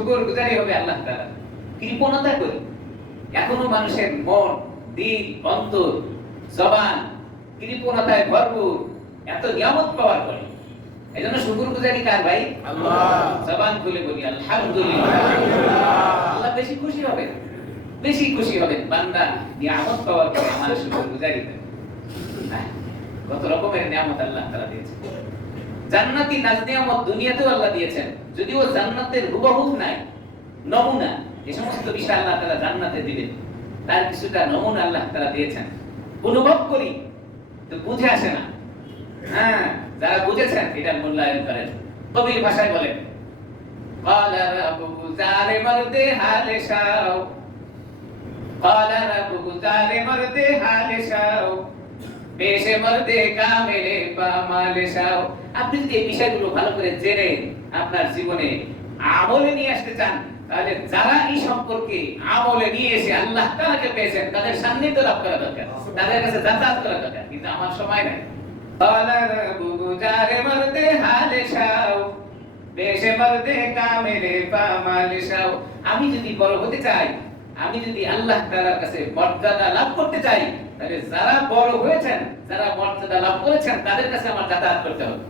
শুকরগুজারি হবে আল্লাহ তাআলা। কৃপণতা করি এখনো মানুষের মন, দিল, অন্তর, জবান কৃপণতায় ভরপুর, এত নিয়ামত পাওয়ার পরে। এজন্য শুকরগুজারি কার ভাই? আল্লাহ। জবান খুলে বলি আলহামদুলিল্লাহ। আল্লাহ বেশি খুশি হবে, বেশি খুশি হবে বান্দা নিয়ামত পাওয়ার পরে আমার শুকরগুজারি করে। কত রকমের নিয়ামত আল্লাহ তাআলা দিয়েছেন। জান্নাতি নাজ নিয়ামত দুনিয়াতেও আল্লাহ দিয়েছেন, যদিও জান্নাতের হুবহু নাই, নমুনা। এই সমস্ত বিষয় আল্লাহ তাআলা জান্নাতে দিবেন, তার কিছুটা নমুনা আল্লাহ তাআলা দিয়েছেন। অনুভব করি তো বুঝে আসে না। হ্যাঁ, যারা বুঝেছেন এটা মূল্যায়ন করেন। কবির ভাষায় বলেন, ক্বালা রাব্বুকু জারে মর্দে হালে শাও, ক্বালা রাব্বুকু জারে মর্দে হালে শাও, পেশে মর্দে কামেলে পামালে শাও। আপনি যদি এই বিষয়গুলো ভালো করে জেনে আপনার জীবনে আমলে নিয়ে আসতে চান, তাহলে যারা এই সম্পর্কে আমলে নিয়ে এসে আল্লাহ তাআলাকে পেয়েছেন তাদের সান্নিধ্য লাভ করা দরকার, তাদের কাছে যাতায়াত করা দরকার। কিন্তু আমার সময় নাই। ক্বালা রাব্বুকু জারে মর্দে হালে শাও, পেশে মর্দে কামেলে পামালে শাও। আমি যদি বড় হতে চাই, আমি যদি আল্লাহ তাআলার কাছে মর্যাদা লাভ করতে চাই, তাহলে যারা বড় হয়েছেন, যারা মর্যাদা লাভ করেছেন তাদের কাছে আমার যাতায়াত করতে হবে।